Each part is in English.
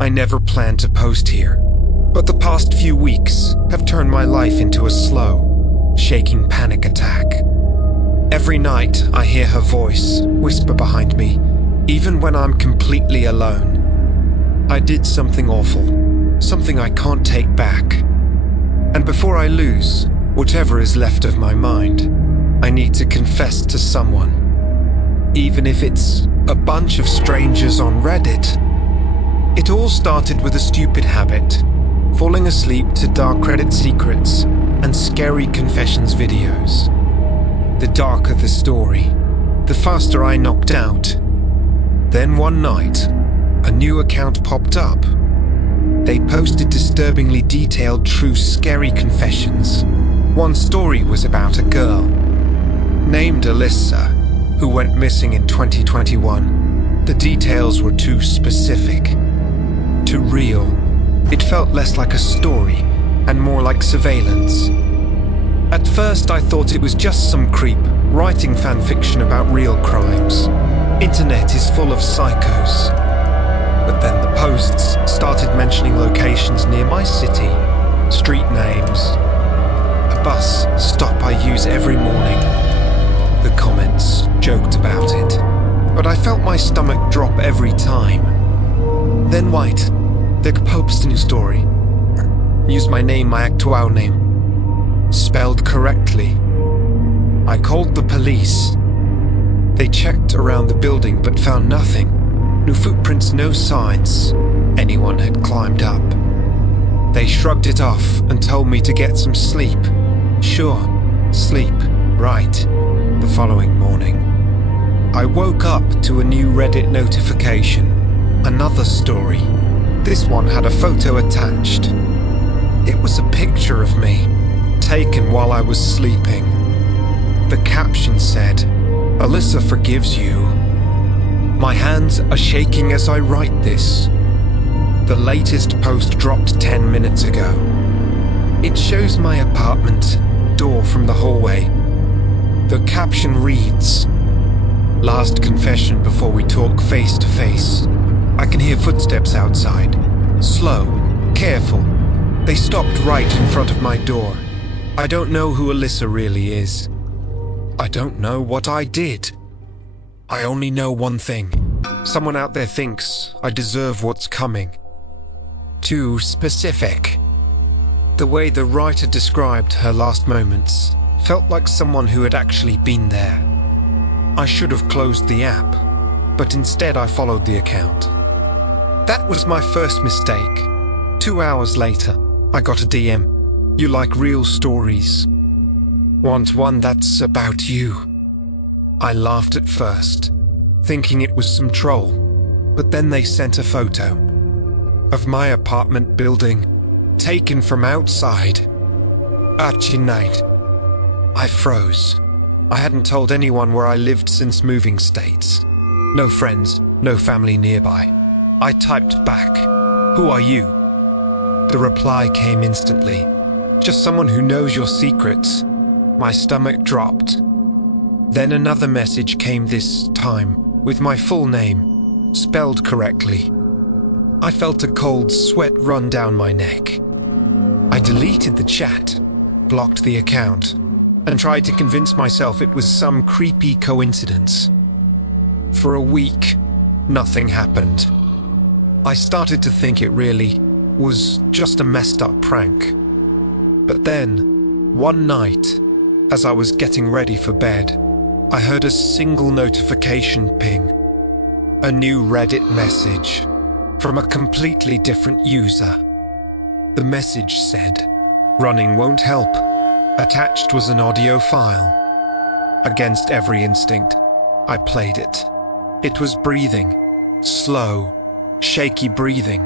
I never planned to post here, but the past few weeks have turned my life into a slow, shaking panic attack. Every night I hear her voice whisper behind me, even when I'm completely alone. I did something awful, something I can't take back. And before I lose whatever is left of my mind, I need to confess to someone, even if it's a bunch of strangers on Reddit. It all started with a stupid habit, falling asleep to DarkRedditSecrets and scary confessions videos. The darker the story, the faster I knocked out. Then one night, a new account popped up. They posted disturbingly detailed, true, scary confessions. One story was about a girl named Alyssa, who went missing in 2021. The details were too specific, too real. It felt less like a story and more like surveillance. At first I thought it was just some creep writing fanfiction about real crimes. Internet is full of psychos. But then the posts started mentioning locations near my city, street names, a bus stop I use every morning. The comments joked about it, but I felt my stomach drop every time. Then wait, they posted a story. Used my name, my actual name, spelled correctly. I called the police. They checked around the building but found nothing. No footprints, no signs anyone had climbed up. They shrugged it off and told me to get some sleep. Sure, sleep, right. The following morning, I woke up to a new Reddit notification. Another story. This one had a photo attached. It was a picture of me, taken while I was sleeping. The caption said, "Alyssa forgives you." My hands are shaking as I write this. The latest post dropped 10 minutes ago. It shows my apartment door from the hallway. The caption reads, "Last confession before we talk face to face. I can hear footsteps outside. Slow, careful. They stopped right in front of my door. I don't know who Alyssa really is. I don't know what I did. I only know one thing. Someone out there thinks I deserve what's coming." Too specific. The way the writer described her last moments felt like someone who had actually been there. I should have closed the app, but instead I followed the account. That was my first mistake. 2 hours later, I got a DM. "You like real stories. Want one that's about you?" I laughed at first, thinking it was some troll, but then they sent a photo of my apartment building, taken from outside. Night. I froze. I hadn't told anyone where I lived since moving states. No friends, no family nearby. I typed back, "Who are you?" The reply came instantly. "Just someone who knows your secrets." My stomach dropped. Then another message came, this time with my full name, spelled correctly. I felt a cold sweat run down my neck. I deleted the chat, blocked the account, and tried to convince myself it was some creepy coincidence. For a week, nothing happened. I started to think it really was just a messed up prank. But then, one night, as I was getting ready for bed, I heard a single notification ping. A new Reddit message from a completely different user. The message said, "Running won't help." Attached was an audio file. Against every instinct, I played it. It was breathing, slow, shaky breathing.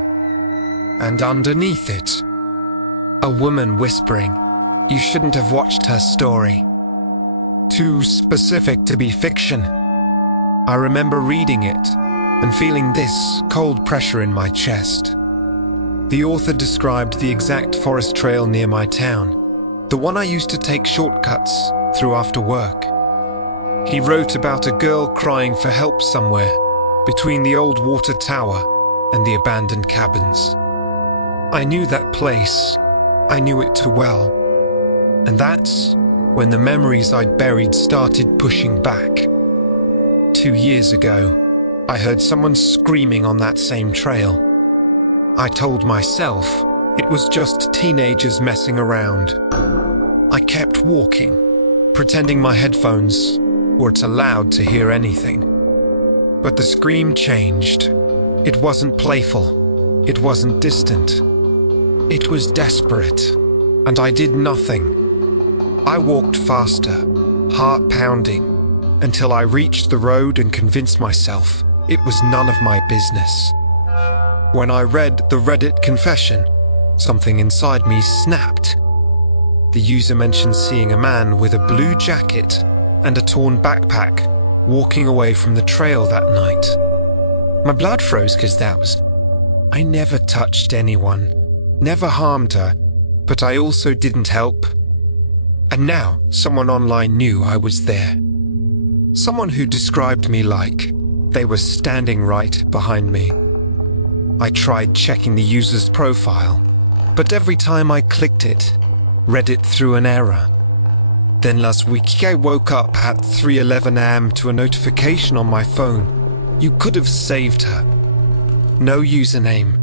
And underneath it, a woman whispering, "You shouldn't have watched her story. Too specific to be fiction." I remember reading it and feeling this cold pressure in my chest. The author described the exact forest trail near my town, the one I used to take shortcuts through after work. He wrote about a girl crying for help somewhere between the old water tower and the abandoned cabins. I knew that place. I knew it too well. And that's when the memories I'd buried started pushing back. 2 years ago, I heard someone screaming on that same trail. I told myself it was just teenagers messing around. I kept walking, pretending my headphones weren't allowed to hear anything. But the scream changed. It wasn't playful. It wasn't distant. It was desperate, and I did nothing. I walked faster, heart pounding, until I reached the road and convinced myself it was none of my business. When I read the Reddit confession, something inside me snapped. The user mentioned seeing a man with a blue jacket and a torn backpack walking away from the trail that night. My blood froze because I never touched anyone, never harmed her, but I also didn't help. And now someone online knew I was there. Someone who described me like they were standing right behind me. I tried checking the user's profile, but every time I clicked it, Reddit threw an error. Then last week I woke up at 3:11 a.m. to a notification on my phone. You could have saved her. No username,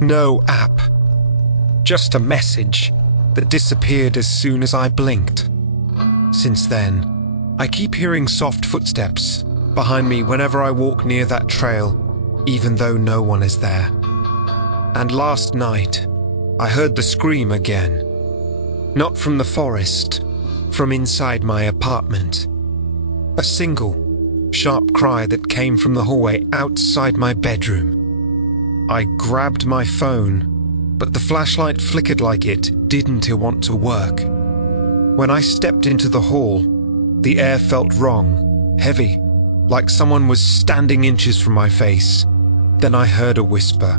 no app. Just a message that disappeared as soon as I blinked. Since then, I keep hearing soft footsteps behind me whenever I walk near that trail, even though no one is there. And last night, I heard the scream again. Not from the forest, from inside my apartment. A single, sharp cry that came from the hallway outside my bedroom. I grabbed my phone, but the flashlight flickered like it didn't want to work. When I stepped into the hall, the air felt wrong, heavy, like someone was standing inches from my face. Then I heard a whisper.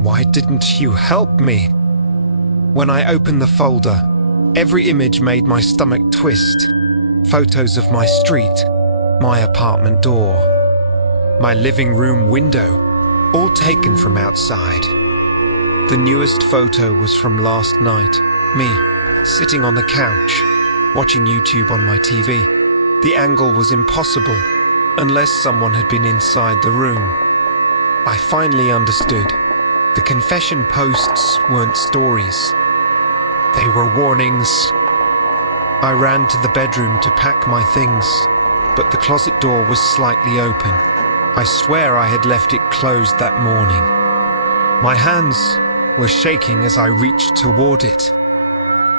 "Why didn't you help me?" When I opened the folder, every image made my stomach twist. Photos of my street, my apartment door, my living room window, all taken from outside. The newest photo was from last night. Me, sitting on the couch, watching YouTube on my TV. The angle was impossible, unless someone had been inside the room. I finally understood. The confession posts weren't stories. They were warnings. I ran to the bedroom to pack my things, but the closet door was slightly open. I swear I had left it closed that morning. My hands were shaking as I reached toward it.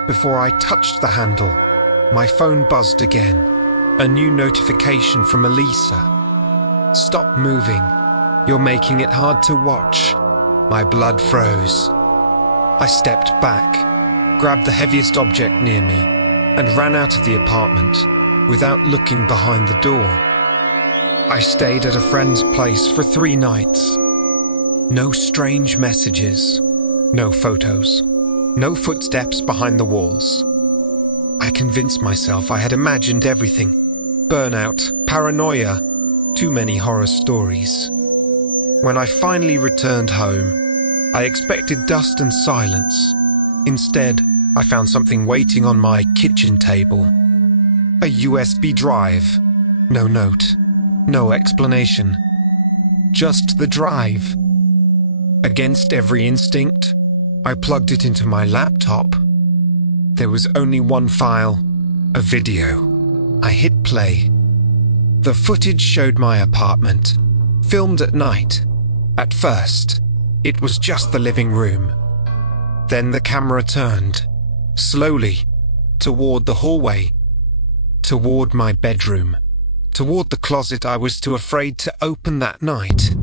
Before I touched the handle, my phone buzzed again. A new notification from Elisa. "Stop moving. You're making it hard to watch." My blood froze. I stepped back, grabbed the heaviest object near me, and ran out of the apartment without looking behind the door. I stayed at a friend's place for 3 nights. No strange messages, no photos, no footsteps behind the walls. I convinced myself I had imagined everything. Burnout, paranoia, too many horror stories. When I finally returned home, I expected dust and silence. Instead, I found something waiting on my kitchen table. A USB drive. No note, no explanation. Just the drive. Against every instinct, I plugged it into my laptop. There was only one file, a video. I hit play. The footage showed my apartment, filmed at night. At first, it was just the living room. Then the camera turned, slowly, toward the hallway, toward my bedroom, toward the closet I was too afraid to open that night.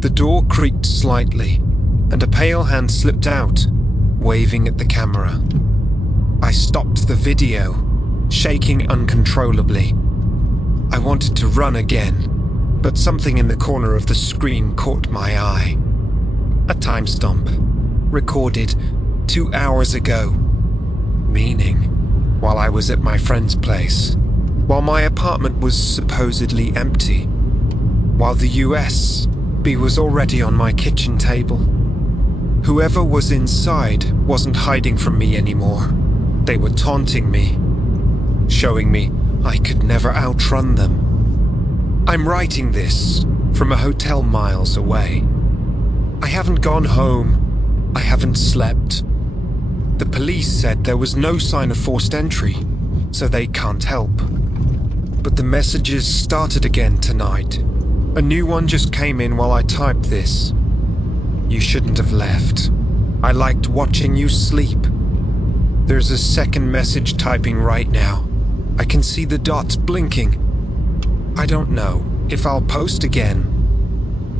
The door creaked slightly, and a pale hand slipped out, waving at the camera. I stopped the video, shaking uncontrollably. I wanted to run again, but something in the corner of the screen caught my eye. A timestamp, recorded 2 hours ago. Meaning, while I was at my friend's place, while my apartment was supposedly empty, while the US B was already on my kitchen table. Whoever was inside wasn't hiding from me anymore. They were taunting me, showing me I could never outrun them. I'm writing this from a hotel miles away. I haven't gone home. I haven't slept. The police said there was no sign of forced entry, so they can't help. But the messages started again tonight. A new one just came in while I typed this. You shouldn't have left. I liked watching you sleep. There's a second message typing right now. I can see the dots blinking. I don't know if I'll post again,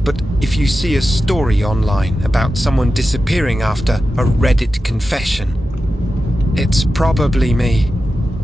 but if you see a story online about someone disappearing after a Reddit confession, it's probably me.